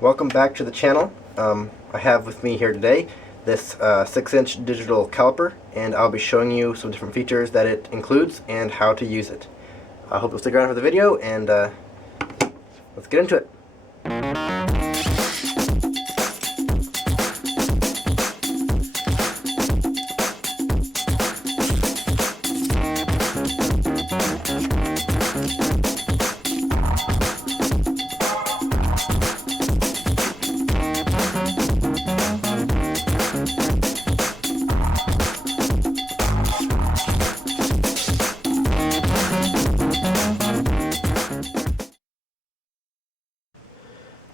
Welcome back to the channel. I have with me here today this 6-inch digital caliper, and I'll be showing you some different features that it includes and how to use it. I hope you'll stick around for the video, and let's get into it.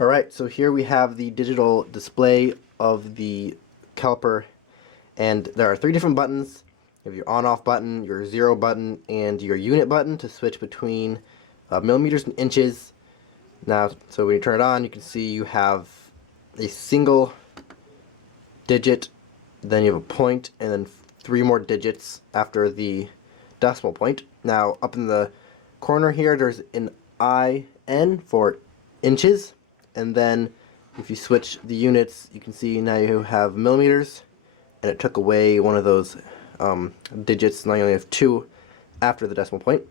Alright, so here we have the digital display of the caliper, and there are 3 different buttons. You have your on-off button, your 0 button, and your unit button to switch between millimeters and inches. Now, so when you turn it on, you can see you have a single digit, then you have a point, and then 3 more digits after the decimal point. Now, up in the corner here, there's an IN for inches. And then if you switch the units, you can see now you have millimeters, and it took away one of those digits. Now you only have 2 after the decimal point.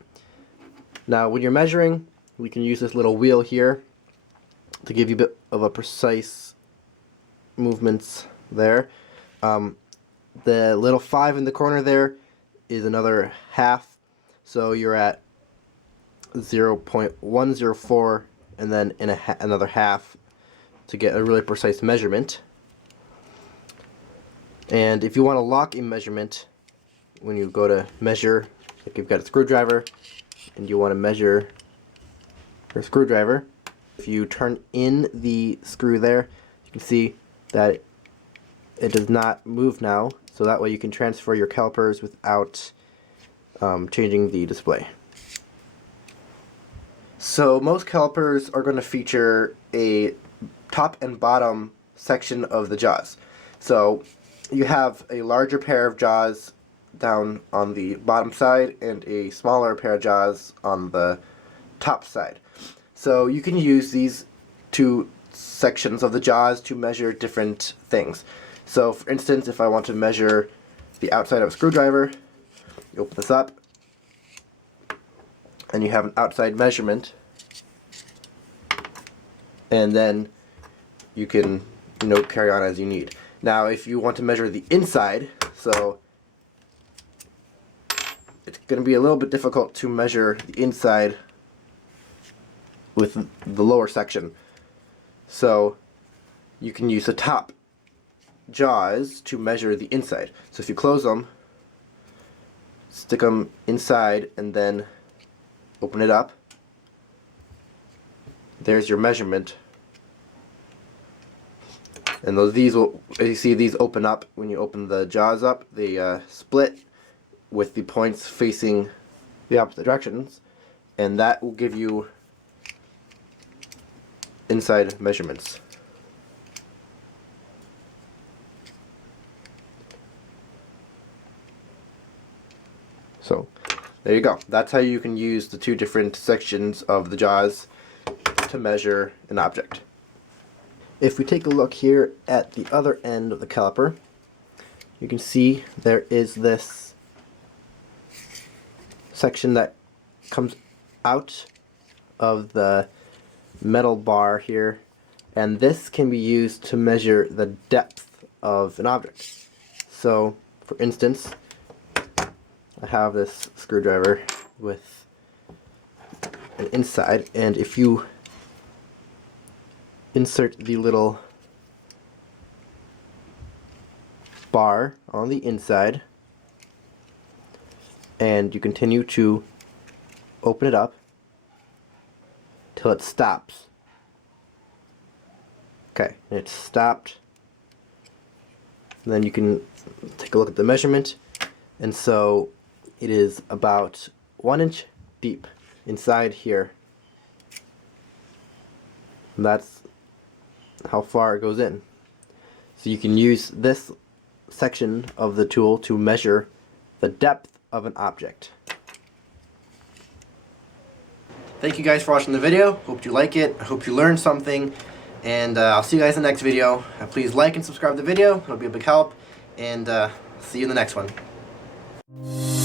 Now when you're measuring, we can use this little wheel here to give you a bit of a precise movements there. The little 5 in the corner there is another half, so you're at 0.104, and then in another half to get a really precise measurement. And if you want to lock a measurement, when you go to measure, like you've got a screwdriver and you want to measure your screwdriver, if you turn in the screw there, you can see that it does not move now, so that way you can transfer your calipers without changing the display. So most calipers are going to feature a top and bottom section of the jaws. So you have a larger pair of jaws down on the bottom side and a smaller pair of jaws on the top side. So you can use these 2 sections of the jaws to measure different things. So for instance, if I want to measure the outside of a screwdriver, you open this up, and you have an outside measurement, and then you can carry on as you need. Now if you want to measure the inside, so it's going to be a little bit difficult to measure the inside with the lower section, so you can use the top jaws to measure the inside. So if you close them, stick them inside, and then open it up, there's your measurement. And these will, as you see, these open up when you open the jaws up. They split with the points facing the opposite directions, and that will give you inside measurements. So there you go. That's how you can use the 2 different sections of the jaws to measure an object. If we take a look here at the other end of the caliper, you can see there is this section that comes out of the metal bar here, and this can be used to measure the depth of an object. So for instance, I have this screwdriver with an inside, and if you insert the little bar on the inside and you continue to open it up till it stops. Okay, and it's stopped. And then you can take a look at the measurement, and so it is about 1 inch deep inside here. And that's how far it goes in. So you can use this section of the tool to measure the depth of an object. Thank you guys for watching the video. Hope you like it. I hope you learned something. And I'll see you guys in the next video. Please like and subscribe to the video. It'll be a big help. And see you in the next one.